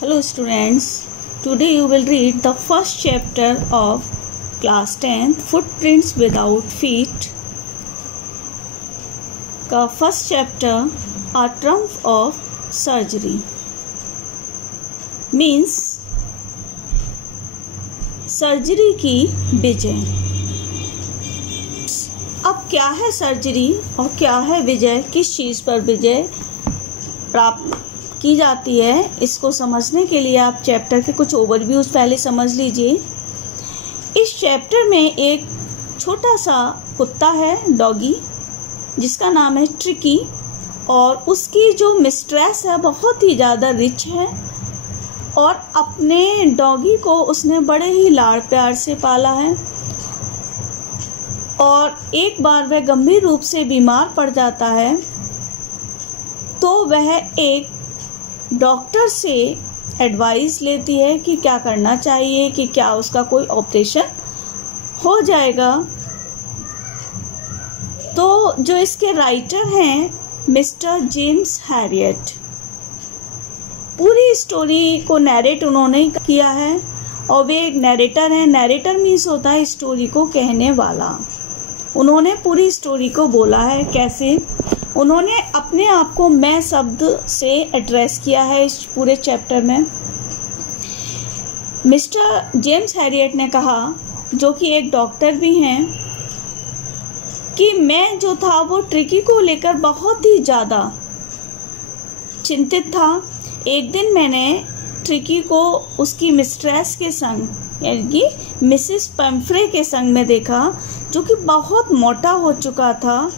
Hello students, today you will read the first chapter of class 10th Footprints Without Feet का first chapter A Triumph of Surgery means surgery की विजय। अब क्या है surgery और क्या है विजय, किस चीज़ पर विजय प्राप्त की जाती है, इसको समझने के लिए आप चैप्टर के कुछ ओवरव्यूज पहले समझ लीजिए। इस चैप्टर में एक छोटा सा कुत्ता है, डॉगी, जिसका नाम है ट्रिकी, और उसकी जो मिस्ट्रेस है बहुत ही ज़्यादा रिच है और अपने डॉगी को उसने बड़े ही लाड़ प्यार से पाला है। और एक बार वह गंभीर रूप से बीमार पड़ जाता है तो वह एक डॉक्टर से एडवाइस लेती है कि क्या करना चाहिए, कि क्या उसका कोई ऑपरेशन हो जाएगा। तो जो इसके राइटर हैं मिस्टर जेम्स हैरियट, पूरी स्टोरी को नैरेट उन्होंने किया है और वे एक नैरेटर हैं। नैरेटर मीन्स होता है स्टोरी को कहने वाला। उन्होंने पूरी स्टोरी को बोला है। कैसे? उन्होंने अपने आप को मैं शब्द से एड्रेस किया है इस पूरे चैप्टर में। मिस्टर जेम्स हैरियट ने कहा, जो कि एक डॉक्टर भी हैं, कि मैं जो था वो ट्रिकी को लेकर बहुत ही ज़्यादा चिंतित था। एक दिन मैंने ट्रिकी को उसकी मिस्ट्रेस के संग, यानी कि मिसेस पेम्फ्रे के संग में देखा, जो कि बहुत मोटा हो चुका था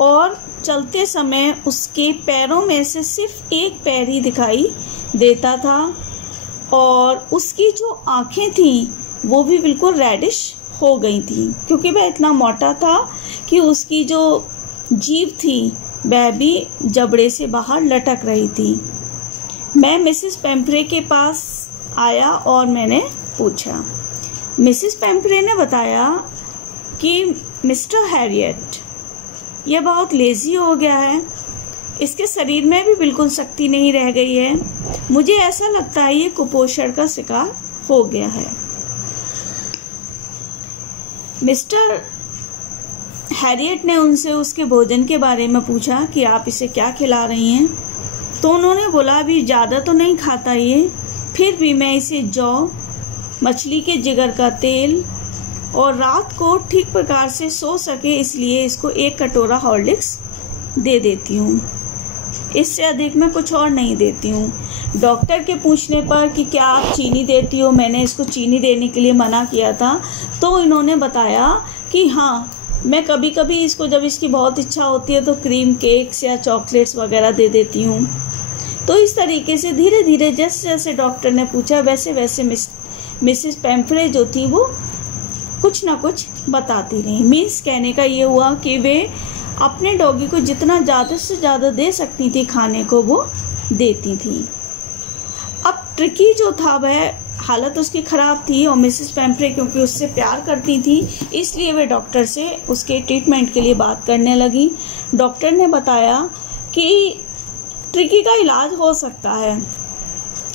और चलते समय उसके पैरों में से सिर्फ एक पैर ही दिखाई देता था और उसकी जो आँखें थीं वो भी बिल्कुल रेडिश हो गई थी, क्योंकि वह इतना मोटा था कि उसकी जो जीभ थी वह भी जबड़े से बाहर लटक रही थी। मैं मिसेस पेम्फ्रे के पास आया और मैंने पूछा। मिसेस पेम्फ्रे ने बताया कि मिस्टर हैरियट यह बहुत लेज़ी हो गया है, इसके शरीर में भी बिल्कुल शक्ति नहीं रह गई है, मुझे ऐसा लगता है ये कुपोषण का शिकार हो गया है। मिस्टर हैरियट ने उनसे उसके भोजन के बारे में पूछा कि आप इसे क्या खिला रही हैं। तो उन्होंने बोला, अभी ज़्यादा तो नहीं खाता ये, फिर भी मैं इसे जौ, मछली के जिगर का तेल और रात को ठीक प्रकार से सो सके इसलिए इसको 1 कटोरा हॉर्लिक्स दे देती हूँ। इससे अधिक मैं कुछ और नहीं देती हूँ। डॉक्टर के पूछने पर कि क्या आप चीनी देती हो, मैंने इसको चीनी देने के लिए मना किया था, तो इन्होंने बताया कि हाँ, मैं कभी कभी इसको, जब इसकी बहुत इच्छा होती है तो क्रीम केक्स या चॉकलेट्स वगैरह दे देती हूँ। तो इस तरीके से धीरे धीरे जैसे जैसे डॉक्टर ने पूछा वैसे वैसे मिसेस पेम्फ्रे जो थी वो कुछ ना कुछ बताती रही। मीन्स कहने का ये हुआ कि वे अपने डॉगी को जितना ज़्यादा से ज़्यादा दे सकती थी खाने को वो देती थी। अब ट्रिकी जो था वह हालत उसकी ख़राब थी और मिसेस पेम्फ्रे क्योंकि उससे प्यार करती थी इसलिए वे डॉक्टर से उसके ट्रीटमेंट के लिए बात करने लगी। डॉक्टर ने बताया कि ट्रिकी का इलाज हो सकता है,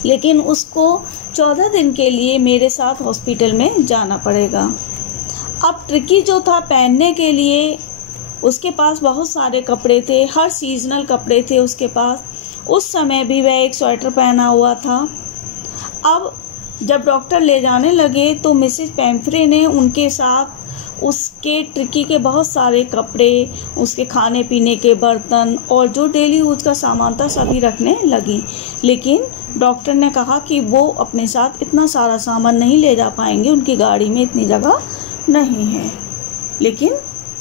लेकिन उसको 14 दिन के लिए मेरे साथ हॉस्पिटल में जाना पड़ेगा। अब ट्रिकी जो था पहनने के लिए उसके पास बहुत सारे कपड़े थे, हर सीजनल कपड़े थे उसके पास। उस समय भी वह एक स्वेटर पहना हुआ था। अब जब डॉक्टर ले जाने लगे तो मिसेस पेम्फ्रे ने उनके साथ उसके ट्रिकी के बहुत सारे कपड़े, उसके खाने पीने के बर्तन और जो डेली यूज का सामान था सभी रखने लगी। लेकिन डॉक्टर ने कहा कि वो अपने साथ इतना सारा सामान नहीं ले जा पाएंगे, उनकी गाड़ी में इतनी जगह नहीं है। लेकिन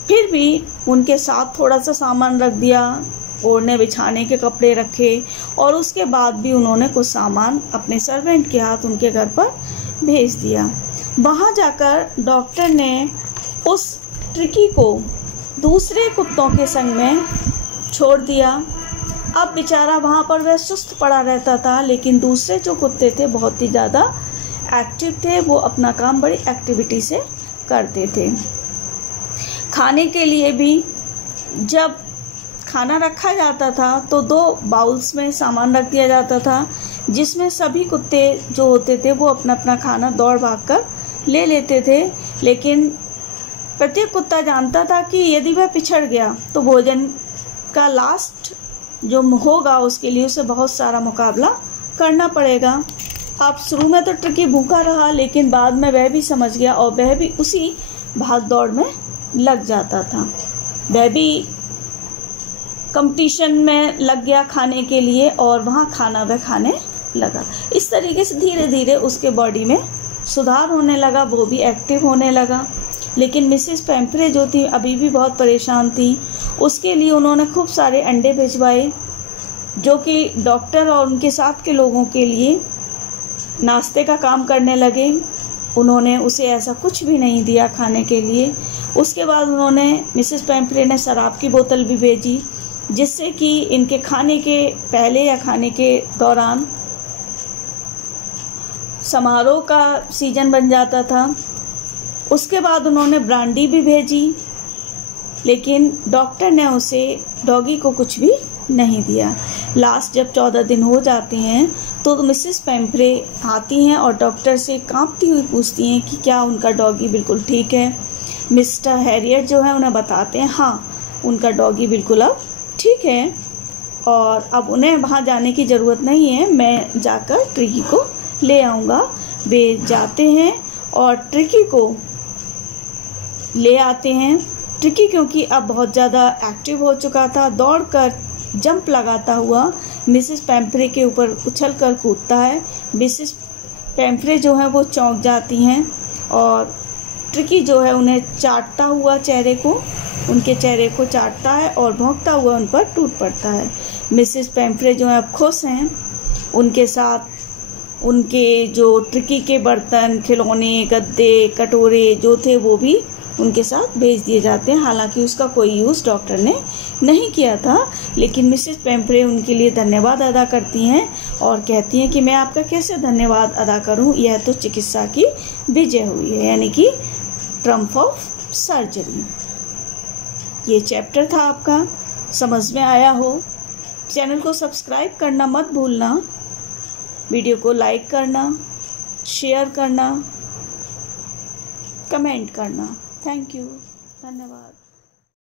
फिर भी उनके साथ थोड़ा सा सामान रख दिया, ओढ़ने बिछाने के कपड़े रखे और उसके बाद भी उन्होंने कुछ सामान अपने सर्वेंट के हाथ उनके घर पर भेज दिया। वहाँ जाकर डॉक्टर ने उस ट्रिकी को दूसरे कुत्तों के संग में छोड़ दिया। अब बेचारा वहाँ पर वह सुस्त पड़ा रहता था, लेकिन दूसरे जो कुत्ते थे बहुत ही ज़्यादा एक्टिव थे, वो अपना काम बड़ी एक्टिविटी से करते थे। खाने के लिए भी जब खाना रखा जाता था तो 2 बाउल्स में सामान रख दिया जाता था। जिसमें सभी कुत्ते जो होते थे वो अपना अपना खाना दौड़ भाग कर ले लेते थे, लेकिन प्रत्येक कुत्ता जानता था कि यदि वह पिछड़ गया तो भोजन का लास्ट जो होगा उसके लिए उसे बहुत सारा मुकाबला करना पड़ेगा। अब शुरू में तो ट्रिकी भूखा रहा, लेकिन बाद में वह भी समझ गया और वह भी उसी भाग दौड़ में लग जाता था। वह भी कंपटीशन में लग गया खाने के लिए और वहाँ खाना वह खाने लगा। इस तरीके से धीरे धीरे उसके बॉडी में सुधार होने लगा, वो भी एक्टिव होने लगा। लेकिन मिसेस पेम्फ्रे जो थी अभी भी बहुत परेशान थी। उसके लिए उन्होंने खूब सारे अंडे भिजवाए, जो कि डॉक्टर और उनके साथ के लोगों के लिए नाश्ते का काम करने लगे। उन्होंने उसे ऐसा कुछ भी नहीं दिया खाने के लिए। उसके बाद उन्होंने मिसेस पेम्फ्रे ने शराब की बोतल भी भेजी, जिससे कि इनके खाने के पहले या खाने के दौरान समारोह का सीजन बन जाता था। उसके बाद उन्होंने ब्रांडी भी भेजी, लेकिन डॉक्टर ने उसे डॉगी को कुछ भी नहीं दिया। लास्ट जब 14 दिन हो जाते हैं तो मिसेस पेम्फ्रे आती हैं और डॉक्टर से कांपती हुई पूछती हैं कि क्या उनका डॉगी बिल्कुल ठीक है। मिस्टर हैरियट जो है उन्हें बताते हैं हाँ, उनका डॉगी बिल्कुल अब ठीक है और अब उन्हें वहाँ जाने की ज़रूरत नहीं है, मैं जाकर ट्रिकी को ले आऊँगा। वे जाते हैं और ट्रिकी को ले आते हैं। ट्रिकी क्योंकि अब बहुत ज़्यादा एक्टिव हो चुका था, दौड़कर जंप लगाता हुआ मिसेस पेम्फ्रे के ऊपर उछल कर कूदता है। मिसेस पेम्फ्रे जो है वो चौंक जाती हैं और ट्रिकी जो है उन्हें चाटता हुआ उनके चेहरे को चाटता है और भौंकता हुआ उन पर टूट पड़ता है। मिसेस पेम्फ्रे जो है अब खुश हैं। उनके साथ उनके जो ट्रिकी के बर्तन, खिलौने, गद्दे, कटोरे जो थे वो भी उनके साथ भेज दिए जाते हैं। हालांकि उसका कोई यूज़ डॉक्टर ने नहीं किया था, लेकिन मिसेस पेम्फ्रे उनके लिए धन्यवाद अदा करती हैं और कहती हैं कि मैं आपका कैसे धन्यवाद अदा करूं, यह तो चिकित्सा की विजय हुई है, यानी कि ट्रम्प ऑफ सर्जरी। ये चैप्टर था आपका, समझ में आया हो। चैनल को सब्सक्राइब करना मत भूलना, वीडियो को लाइक करना, शेयर करना, कमेंट करना। थैंक यू, धन्यवाद।